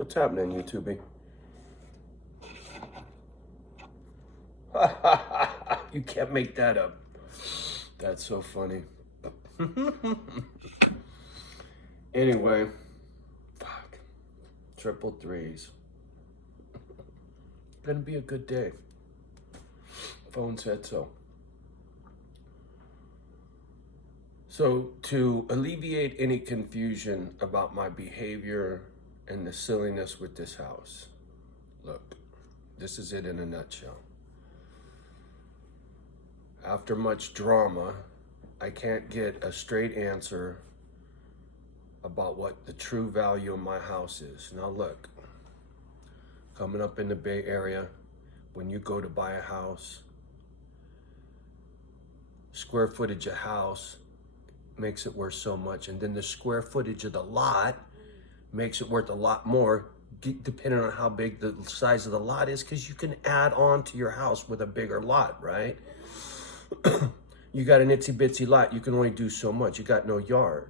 What's happening, YouTube? You can't make that up. That's so funny. Anyway, fuck. Triple threes. Gonna be a good day. Phone said so. So, to alleviate any confusion about my behavior and the silliness with this house, look, this is it in a nutshell. After much drama, I can't get a straight answer about what the true value of my house is. Now look, coming up in the Bay Area, when you go to buy a house, square footage of house makes it worth so much, and then the square footage of the lot makes it worth a lot more, depending on how big the size of the lot is, because you can add on to your house with a bigger lot, right? You got an itsy bitsy lot, you can only do so much. You got no yard.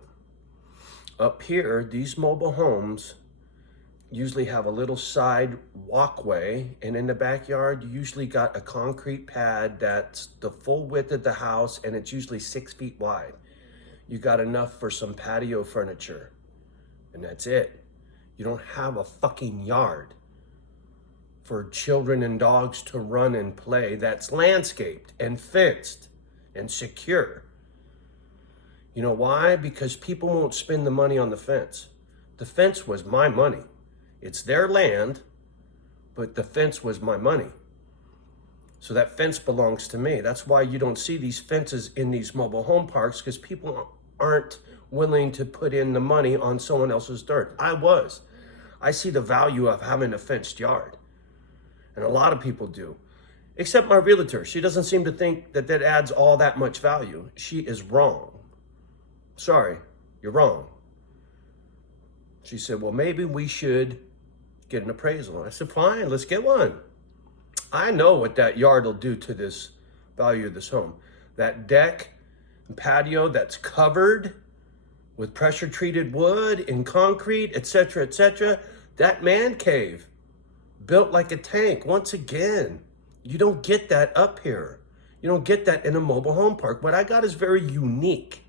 Up here, these mobile homes usually have a little side walkway, and in the backyard, you usually got a concrete pad that's the full width of the house, and it's usually 6 feet wide. You got enough for some patio furniture, and that's it. You don't have a fucking yard for children and dogs to run and play that's landscaped and fenced and secure. You know why? Because people won't spend the money on the fence. The fence was my money. It's their land, but the fence was my money. So that fence belongs to me. That's why you don't see these fences in these mobile home parks, because people aren't willing to put in the money on someone else's dirt. I see the value of having a fenced yard. And a lot of people do. Except my realtor. She doesn't seem to think that that adds all that much value. She is wrong. Sorry, you're wrong. She said, well, maybe we should get an appraisal. I said, fine, let's get one. I know what that yard will do to this value of this home. That deck and patio that's covered with pressure treated wood and concrete, etc., that man cave built like a tank. Once again, you don't get that up here. You don't get that in a mobile home park. What I got is very unique.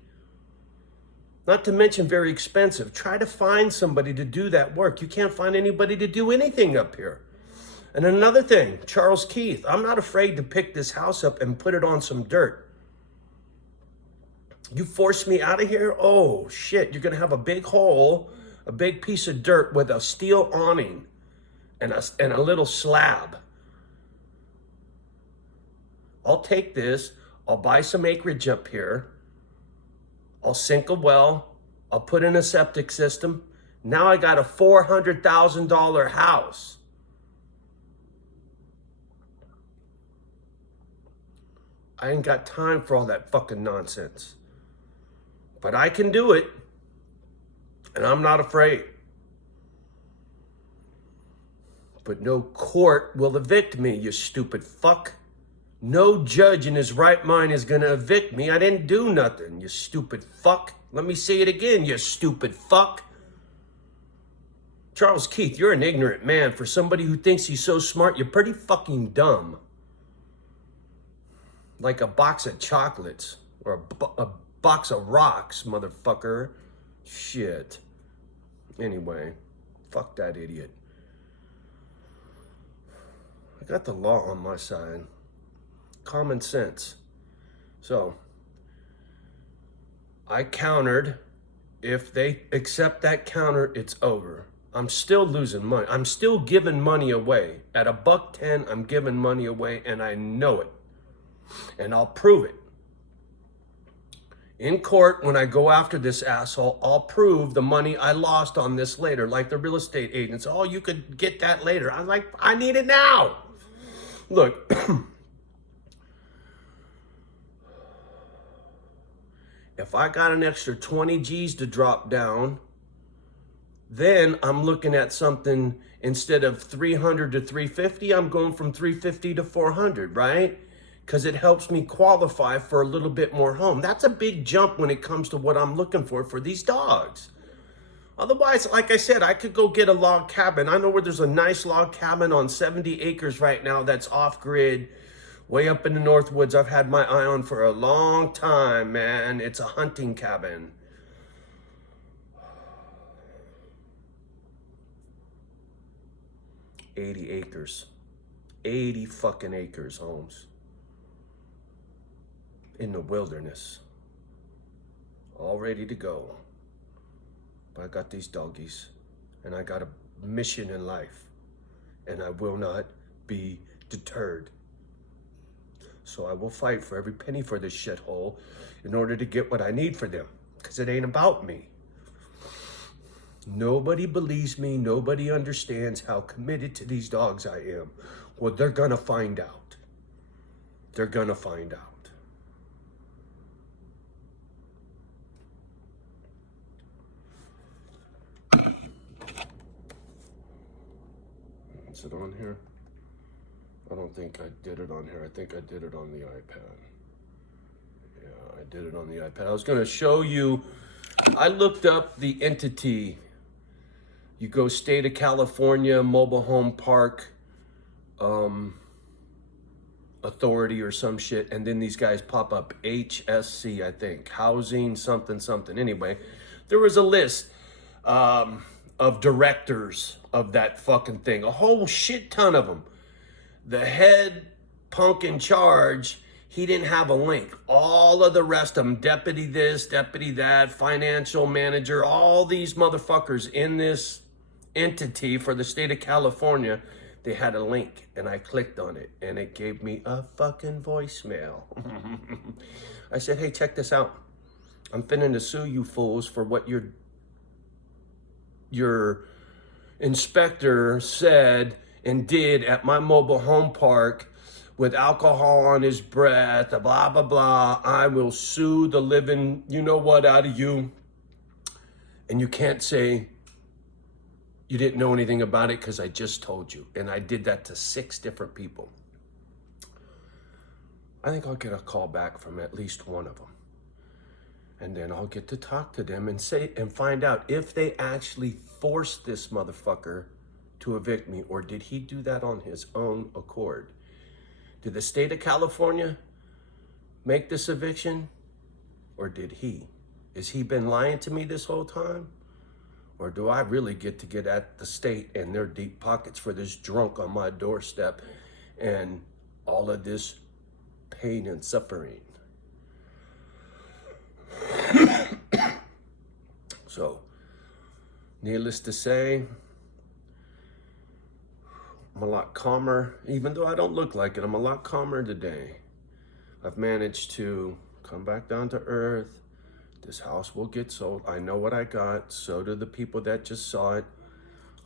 Not to mention very expensive. Try to find somebody to do that work. You can't find anybody to do anything up here. And another thing, Charles Keith, I'm not afraid to pick this house up and put it on some dirt. You force me out of here? Oh, shit, you're going to have a big hole, a big piece of dirt with a steel awning and a little slab. I'll take this. I'll buy some acreage up here. I'll sink a well. I'll put in a septic system. Now I got a $400,000 house. I ain't got time for all that fucking nonsense. But I can do it. And I'm not afraid. But no court will evict me, you stupid fuck. No judge in his right mind is gonna evict me. I didn't do nothing, you stupid fuck. Let me say it again, you stupid fuck. Charles Keith, you're an ignorant man. For somebody who thinks he's so smart, you're pretty fucking dumb. Like a box of chocolates or a box of rocks, motherfucker. Shit. Anyway, fuck that idiot. I got the law on my side. Common sense. So, I countered. If they accept that counter, it's over. I'm still losing money. I'm still giving money away. At $1.10, I'm giving money away, and I know it. And I'll prove it. In court, when I go after this asshole, I'll prove the money I lost on this later, like the real estate agents. Oh, you could get that later. I'm like, I need it now. Look, if I got an extra 20 G's to drop down, then I'm looking at something, instead of 300 to 350, I'm going from 350 to 400, right? Because it helps me qualify for a little bit more home. That's a big jump when it comes to what I'm looking for these dogs. Otherwise, like I said, I could go get a log cabin. I know where there's a nice log cabin on 70 acres right now that's off grid, way up in the North Woods. I've had my eye on for a long time, man. It's a hunting cabin. $80 acres. 80 fucking acres, Holmes. In the wilderness. All ready to go. But I got these doggies, and I got a mission in life, and I will not be deterred. So I will fight for every penny for this shithole in order to get what I need for them, because it ain't about me. Nobody believes me. Nobody understands how committed to these dogs I am. Well, they're gonna find out. They're gonna find out. Is it on here? I don't think I did it on here. I think I did it on the iPad. Yeah, I did it on the iPad. I was going to show you. I looked up the entity. You go state of California, mobile home park authority or some shit, and then these guys pop up. HSC, I think. Housing something something. Anyway, there was a list of directors of that fucking thing. A whole shit ton of them. The head punk in charge, he didn't have a link. All of the rest of them, deputy this, deputy that, financial manager, all these motherfuckers in this entity for the state of California, they had a link, and I clicked on it, and it gave me a fucking voicemail. I said, hey, check this out. I'm finna to sue you fools for what your inspector said and did at my mobile home park with alcohol on his breath, blah, blah, blah. I will sue the living, you know what, out of you. And you can't say you didn't know anything about it because I just told you. And I did that to 6 different people. I think I'll get a call back from at least one of them. And then I'll get to talk to them and find out if they actually forced this motherfucker to evict me, or did he do that on his own accord? Did the state of California make this eviction, or did he? Has he been lying to me this whole time? Or do I really get to get at the state and their deep pockets for this drunk on my doorstep and all of this pain and suffering? So, needless to say, I'm a lot calmer, even though I don't look like it. I'm a lot calmer today. I've managed to come back down to earth. This house will get sold. I know what I got. So do the people that just saw it.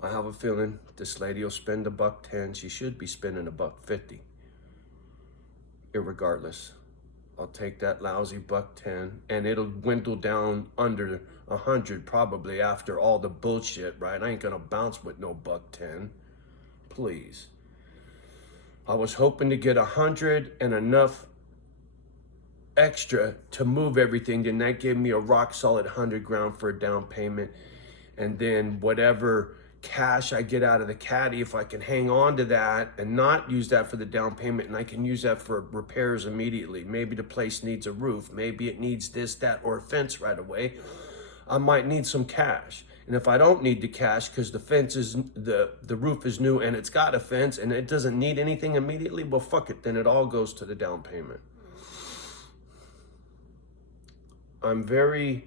I have a feeling this lady will spend $110. She should be spending $150. Irregardless, I'll take that lousy $110, and it'll dwindle down under 100 probably after all the bullshit, right? I ain't gonna bounce with no $110. Please. I was hoping to get 100 and enough extra to move everything. Then that gave me a rock solid 100 grand for a down payment. And then whatever cash I get out of the caddy, if I can hang on to that and not use that for the down payment, and I can use that for repairs immediately. Maybe the place needs a roof. Maybe it needs this, that, or a fence right away. I might need some cash. And if I don't need the cash because the fence is, the roof is new and it's got a fence and it doesn't need anything immediately, well, fuck it. Then it all goes to the down payment. I'm very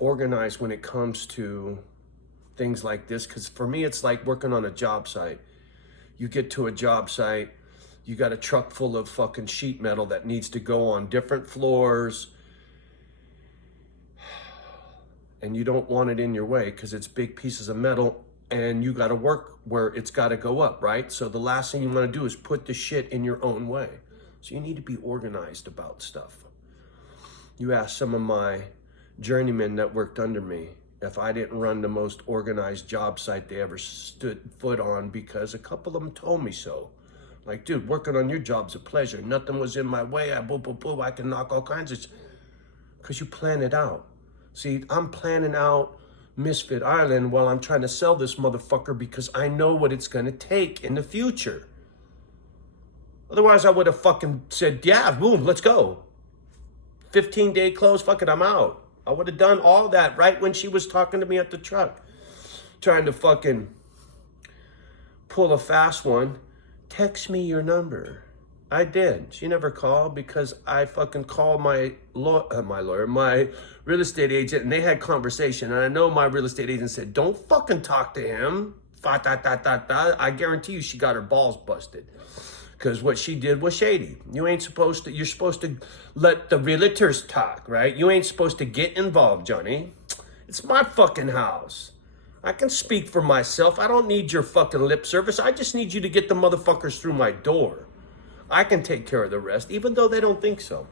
organized when it comes to things like this, because for me, it's like working on a job site. You get to a job site, you got a truck full of fucking sheet metal that needs to go on different floors, and you don't want it in your way because it's big pieces of metal and you got to work where it's got to go up, right? So the last thing you want to do is put the shit in your own way. So you need to be organized about stuff. You ask some of my journeymen that worked under me if I didn't run the most organized job site they ever stood foot on, because a couple of them told me so. Like, dude, working on your job's a pleasure. Nothing was in my way. I can knock all kinds of, because you plan it out. See, I'm planning out Misfit Island while I'm trying to sell this motherfucker because I know what it's gonna take in the future. Otherwise, I would have fucking said, yeah, boom, let's go. 15-day close, fuck it, I'm out. I would have done all that right when she was talking to me at the truck. Trying to fucking pull a fast one. Text me your number. I did. She never called because I fucking called my real estate agent, and they had conversation. And I know my real estate agent said, don't fucking talk to him. I guarantee you she got her balls busted. Because what she did was shady. You're supposed to let the realtors talk, right? You ain't supposed to get involved, Johnny. It's my fucking house. I can speak for myself. I don't need your fucking lip service. I just need you to get the motherfuckers through my door. I can take care of the rest, even though they don't think so.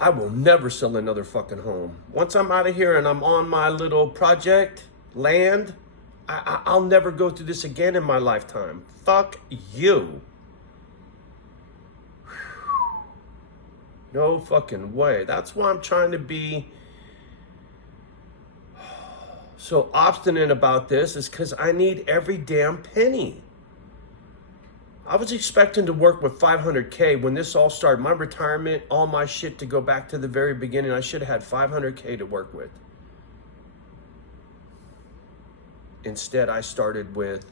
I will never sell another fucking home. Once I'm out of here and I'm on my little project, land, I'll never go through this again in my lifetime. Fuck you. No fucking way. That's why I'm trying to be so obstinate about this, is because I need every damn penny. I was expecting to work with 500K when this all started. My retirement, all my shit, to go back to the very beginning. I should have had 500K to work with. Instead, I started with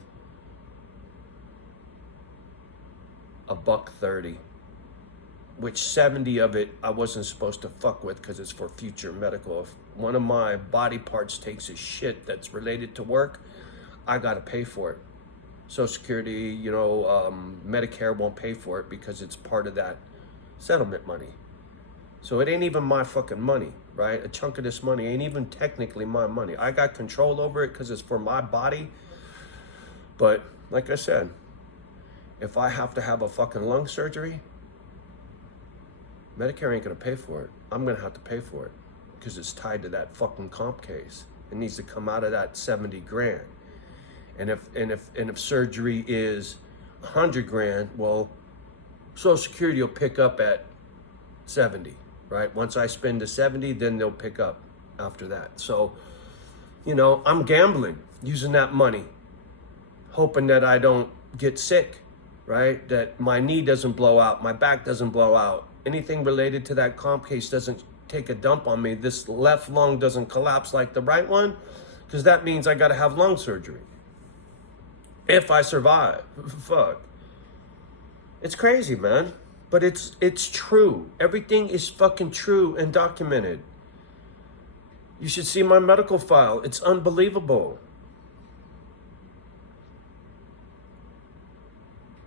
$130, which 70 of it I wasn't supposed to fuck with because it's for future medical. If one of my body parts takes a shit that's related to work, I gotta pay for it. Social Security, Medicare won't pay for it because it's part of that settlement money. So it ain't even my fucking money, right? A chunk of this money ain't even technically my money. I got control over it because it's for my body. But like I said, if I have to have a fucking lung surgery, Medicare ain't gonna pay for it. I'm gonna have to pay for it because it's tied to that fucking comp case. It needs to come out of that 70 grand. And if surgery is 100 grand, well, Social Security will pick up at 70, right? Once I spend the 70, then they'll pick up after that. So, I'm gambling using that money, hoping that I don't get sick, right? That my knee doesn't blow out, my back doesn't blow out, anything related to that comp case doesn't take a dump on me. This left lung doesn't collapse like the right one, because that means I got to have lung surgery. If I survive. Fuck. It's crazy, man. But it's true. Everything is fucking true and documented. You should see my medical file. It's unbelievable.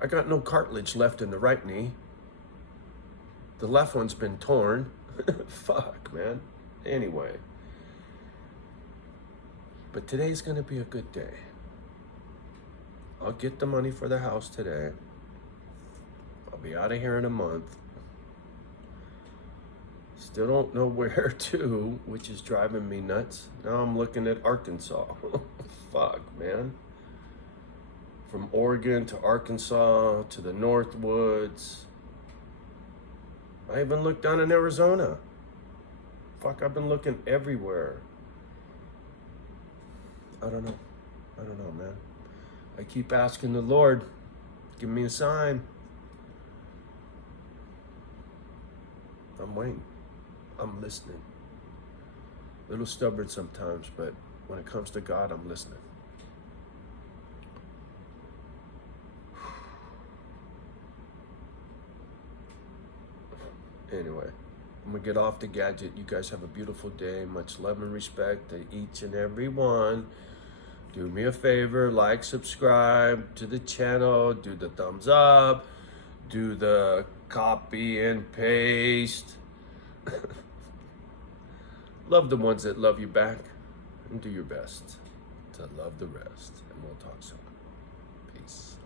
I got no cartilage left in the right knee. The left one's been torn. Fuck, man. Anyway. But today's gonna be a good day. I'll get the money for the house today. I'll be out of here in a month. Still don't know where to, which is driving me nuts. Now I'm looking at Arkansas. Fuck, man. From Oregon to Arkansas to the Northwoods. I even looked down in Arizona. Fuck, I've been looking everywhere. I don't know, man. I keep asking the Lord, give me a sign. I'm waiting. I'm listening. A little stubborn sometimes, but when it comes to God, I'm listening. Anyway, I'm gonna get off the gadget. You guys have a beautiful day. Much love and respect to each and every one. Do me a favor, like, subscribe to the channel, do the thumbs up, do the copy and paste. Love the ones that love you back, and do your best to love the rest. And we'll talk soon. Peace.